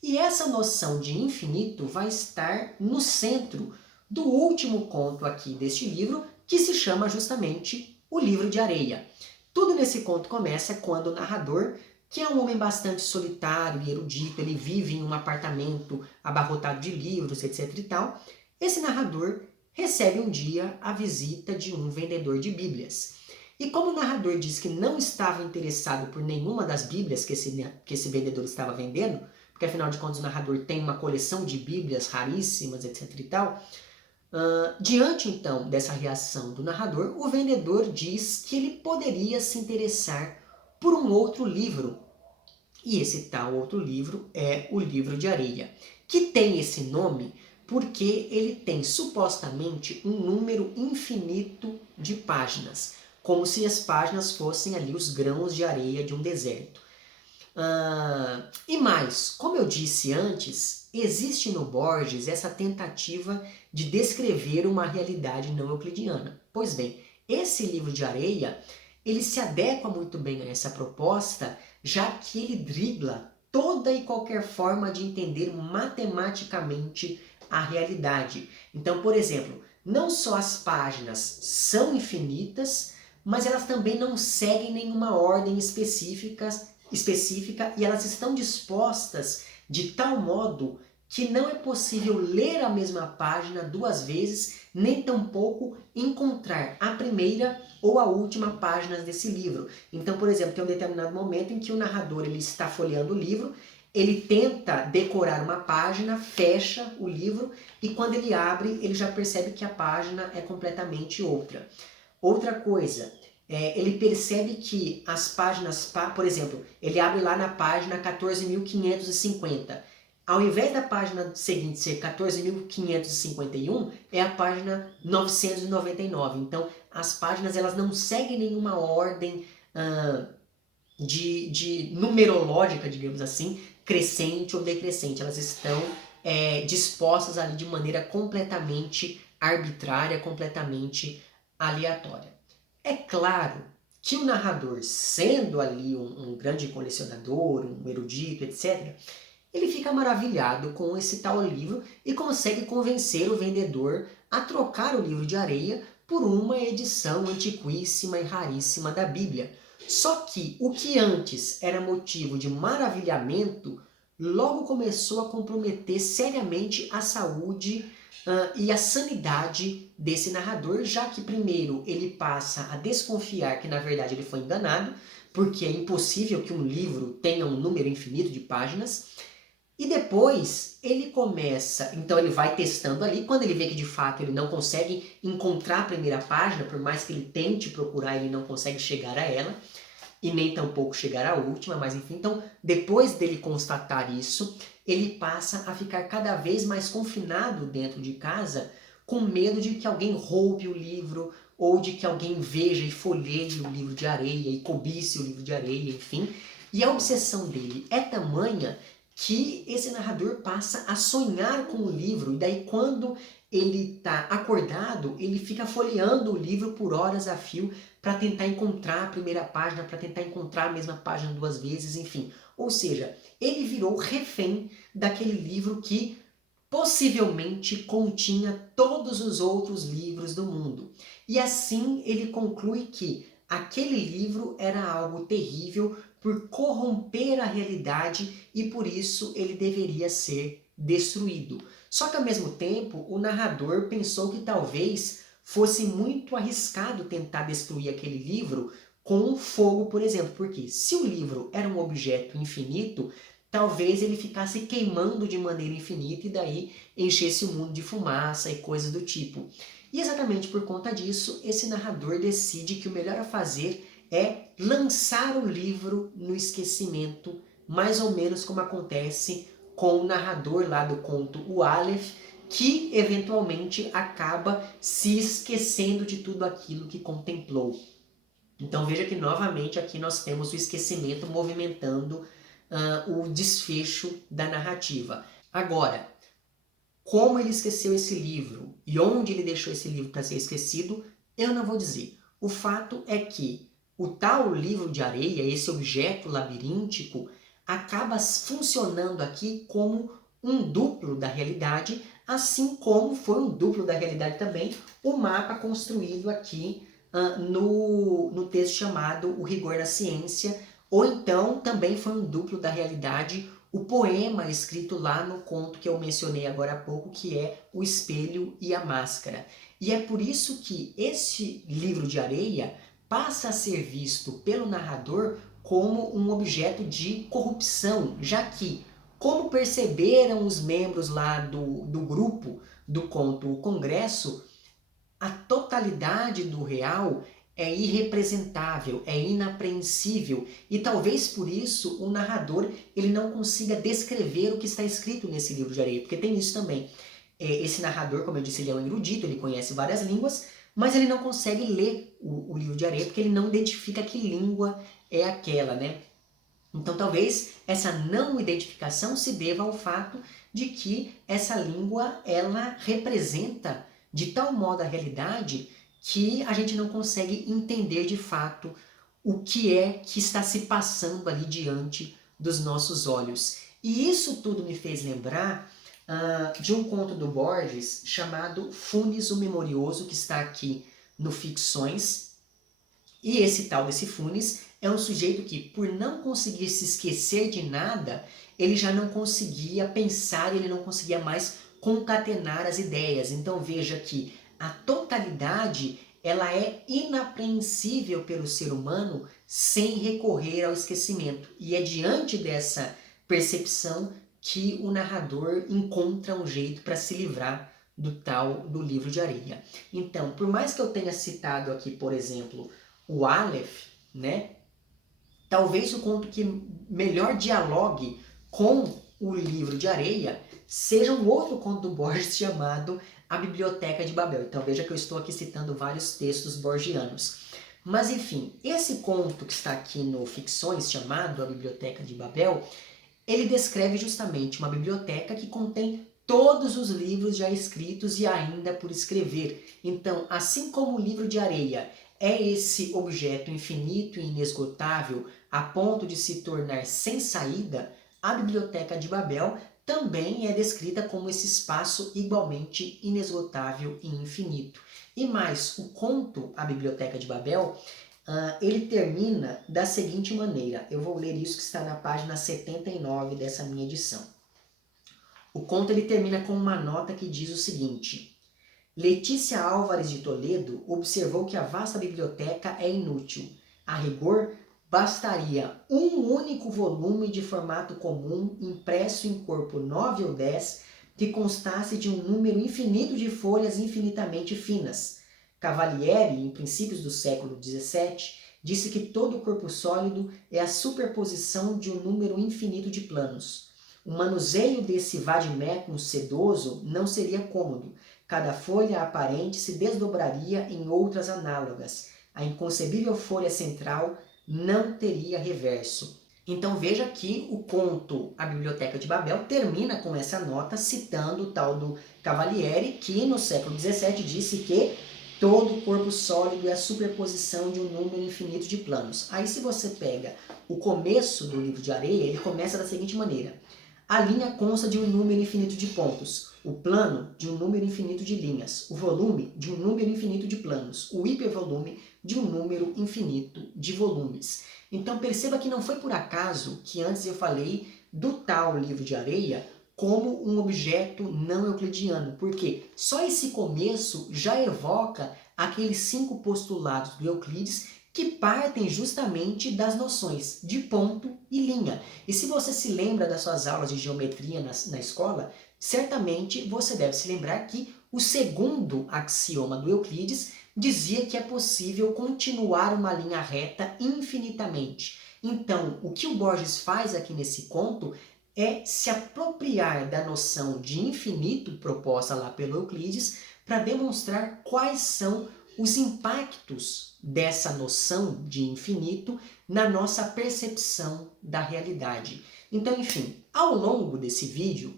E essa noção de infinito vai estar no centro do último conto aqui deste livro, que se chama justamente O Livro de Areia. Tudo nesse conto começa quando o narrador, que é um homem bastante solitário e erudito, ele vive em um apartamento abarrotado de livros, etc e tal, esse narrador recebe um dia a visita de um vendedor de bíblias. E como o narrador diz que não estava interessado por nenhuma das bíblias que esse vendedor estava vendendo, porque afinal de contas o narrador tem uma coleção de bíblias raríssimas, etc e tal, diante então dessa reação do narrador, o vendedor diz que ele poderia se interessar por um outro livro E esse tal outro livro é o Livro de Areia, que tem esse nome porque ele tem supostamente um número infinito de páginas, como se as páginas fossem ali os grãos de areia de um deserto. E mais, como eu disse antes, existe no Borges essa tentativa de descrever uma realidade não euclidiana. Pois bem, esse livro de areia, ele se adequa muito bem a essa proposta, já que ele dribla toda e qualquer forma de entender matematicamente a realidade. Então, por exemplo, não só as páginas são infinitas, mas elas também não seguem nenhuma ordem específica e elas estão dispostas de tal modo que não é possível ler a mesma página duas vezes, nem tampouco encontrar a primeira ou a última página desse livro. Então, por exemplo, tem um determinado momento em que o narrador ele está folheando o livro, ele tenta decorar uma página, fecha o livro e quando ele abre, ele já percebe que a página é completamente outra. Outra coisa, ele percebe que as páginas, por exemplo, ele abre lá na página 14.550. Ao invés da página seguinte ser 14.551, é a página 999. Então, as páginas elas não seguem nenhuma ordem de numerológica, digamos assim, crescente ou decrescente. Elas estão dispostas ali de maneira completamente arbitrária, completamente aleatória. É claro que o narrador, sendo ali um grande colecionador, um erudito, etc., ele fica maravilhado com esse tal livro e consegue convencer o vendedor a trocar o livro de areia por uma edição antiquíssima e raríssima da Bíblia. Só que o que antes era motivo de maravilhamento, logo começou a comprometer seriamente a saúde e a sanidade desse narrador, já que primeiro ele passa a desconfiar que na verdade ele foi enganado, porque é impossível que um livro tenha um número infinito de páginas, e depois ele começa, então ele vai testando ali, quando ele vê que de fato ele não consegue encontrar a primeira página, por mais que ele tente procurar, ele não consegue chegar a ela, e nem tampouco chegar à última, mas enfim, então depois dele constatar isso, ele passa a ficar cada vez mais confinado dentro de casa, com medo de que alguém roube o livro, ou de que alguém veja e folheie o livro de areia, e cobice o livro de areia, enfim. E a obsessão dele é tamanha que esse narrador passa a sonhar com o livro, e daí quando ele está acordado, ele fica folheando o livro por horas a fio para tentar encontrar a primeira página, para tentar encontrar a mesma página duas vezes, enfim. Ou seja, ele virou refém daquele livro que possivelmente continha todos os outros livros do mundo. E assim ele conclui que aquele livro era algo terrível por corromper a realidade e por isso ele deveria ser destruído. Só que ao mesmo tempo o narrador pensou que talvez fosse muito arriscado tentar destruir aquele livro com fogo, por exemplo, porque se o livro era um objeto infinito, talvez ele ficasse queimando de maneira infinita e daí enchesse o mundo de fumaça e coisas do tipo. E exatamente por conta disso, esse narrador decide que o melhor a fazer é lançar o livro no esquecimento, mais ou menos como acontece com o narrador lá do conto O Aleph, que eventualmente acaba se esquecendo de tudo aquilo que contemplou. Então veja que novamente aqui nós temos o esquecimento movimentando o desfecho da narrativa. Agora, como ele esqueceu esse livro e onde ele deixou esse livro para ser esquecido, eu não vou dizer. O fato é que o tal livro de areia, esse objeto labiríntico, acaba funcionando aqui como um duplo da realidade, assim como foi um duplo da realidade também o mapa construído aqui no texto chamado O Rigor da Ciência, ou então também foi um duplo da realidade o poema escrito lá no conto que eu mencionei agora há pouco, que é O Espelho e a Máscara. E é por isso que esse livro de areia passa a ser visto pelo narrador como um objeto de corrupção, já que, como perceberam os membros lá do grupo do conto O Congresso, a totalidade do real é irrepresentável, é inapreensível, e talvez por isso o narrador ele não consiga descrever o que está escrito nesse livro de areia, porque tem isso também. Esse narrador, como eu disse, ele é um erudito, ele conhece várias línguas, mas ele não consegue ler o livro de areia porque ele não identifica que língua é aquela, né? Então talvez essa não identificação se deva ao fato de que essa língua ela representa de tal modo a realidade que a gente não consegue entender de fato o que é que está se passando ali diante dos nossos olhos. E isso tudo me fez lembrar de um conto do Borges chamado Funes o Memorioso, que está aqui no Ficções. E esse tal desse Funes é um sujeito que, por não conseguir se esquecer de nada, ele já não conseguia pensar, ele não conseguia mais concatenar as ideias. Então veja que a totalidade ela é inapreensível pelo ser humano sem recorrer ao esquecimento. E é diante dessa percepção que o narrador encontra um jeito para se livrar do livro de areia. Então, por mais que eu tenha citado aqui, por exemplo, o Aleph, né? Talvez o conto que melhor dialogue com o livro de areia seja um outro conto do Borges chamado A Biblioteca de Babel. Então veja que eu estou aqui citando vários textos borgianos. Mas enfim, esse conto que está aqui no Ficções, chamado A Biblioteca de Babel, ele descreve justamente uma biblioteca que contém todos os livros já escritos e ainda por escrever. Então, assim como o livro de areia é esse objeto infinito e inesgotável a ponto de se tornar sem saída, a Biblioteca de Babel também é descrita como esse espaço igualmente inesgotável e infinito. E mais, o conto A Biblioteca de Babel, ele termina da seguinte maneira. Eu vou ler isso que está na página 79 dessa minha edição. O conto ele termina com uma nota que diz o seguinte: Letícia Álvares de Toledo observou que a vasta biblioteca é inútil. A rigor, bastaria um único volume de formato comum, impresso em corpo 9 ou 10, que constasse de um número infinito de folhas infinitamente finas. Cavalieri, em princípios do século XVII, disse que todo corpo sólido é a superposição de um número infinito de planos. O manuseio desse vademecum sedoso não seria cômodo. Cada folha aparente se desdobraria em outras análogas. A inconcebível folha central não teria reverso. Então veja que o conto A Biblioteca de Babel termina com essa nota citando o tal do Cavalieri, que no século XVII disse que todo corpo sólido é a superposição de um número infinito de planos. Aí se você pega o começo do livro de areia, ele começa da seguinte maneira: a linha consta de um número infinito de pontos, o plano de um número infinito de linhas, o volume de um número infinito de planos, o hipervolume de um número infinito de volumes. Então perceba que não foi por acaso que antes eu falei do tal livro de areia como um objeto não euclidiano, porque só esse começo já evoca aqueles 5 postulados do Euclides que partem justamente das noções de ponto e linha. E se você se lembra das suas aulas de geometria na escola, certamente você deve se lembrar que o segundo axioma do Euclides dizia que é possível continuar uma linha reta infinitamente. Então, o que o Borges faz aqui nesse conto é se apropriar da noção de infinito proposta lá pelo Euclides para demonstrar quais são os impactos dessa noção de infinito na nossa percepção da realidade. Então, enfim, ao longo desse vídeo,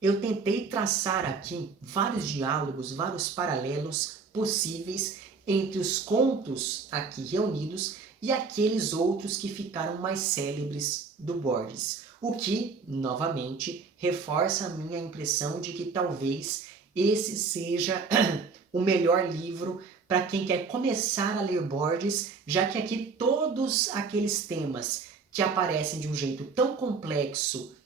eu tentei traçar aqui vários diálogos, vários paralelos possíveis entre os contos aqui reunidos e aqueles outros que ficaram mais célebres do Borges. O que, novamente, reforça a minha impressão de que talvez esse seja o melhor livro para quem quer começar a ler Borges, já que aqui todos aqueles temas que aparecem de um jeito tão complexo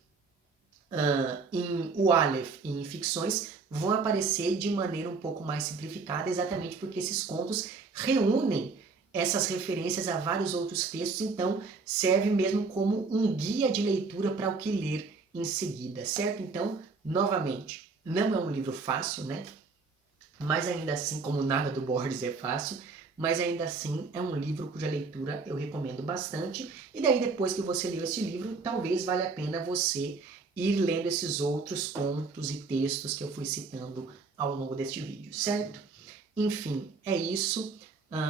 em O Aleph e em Ficções vão aparecer de maneira um pouco mais simplificada, exatamente porque esses contos reúnem essas referências a vários outros textos, então serve mesmo como um guia de leitura para o que ler em seguida, certo? Então, novamente, não é um livro fácil, né? Mas ainda assim, como nada do Borges é fácil, mas ainda assim é um livro cuja leitura eu recomendo bastante. E daí depois que você leu esse livro, talvez valha a pena você ir lendo esses outros contos e textos que eu fui citando ao longo deste vídeo, certo? Enfim, é isso.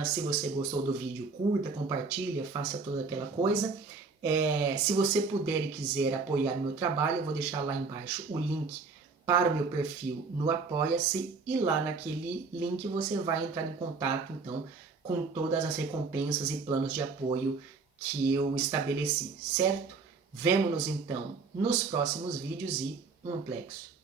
Se você gostou do vídeo, curta, compartilha, faça toda aquela coisa. Se você puder e quiser apoiar o meu trabalho, eu vou deixar lá embaixo o link para o meu perfil no Apoia-se, e lá naquele link você vai entrar em contato então com todas as recompensas e planos de apoio que eu estabeleci, certo? Vemo-nos então nos próximos vídeos e um amplexo.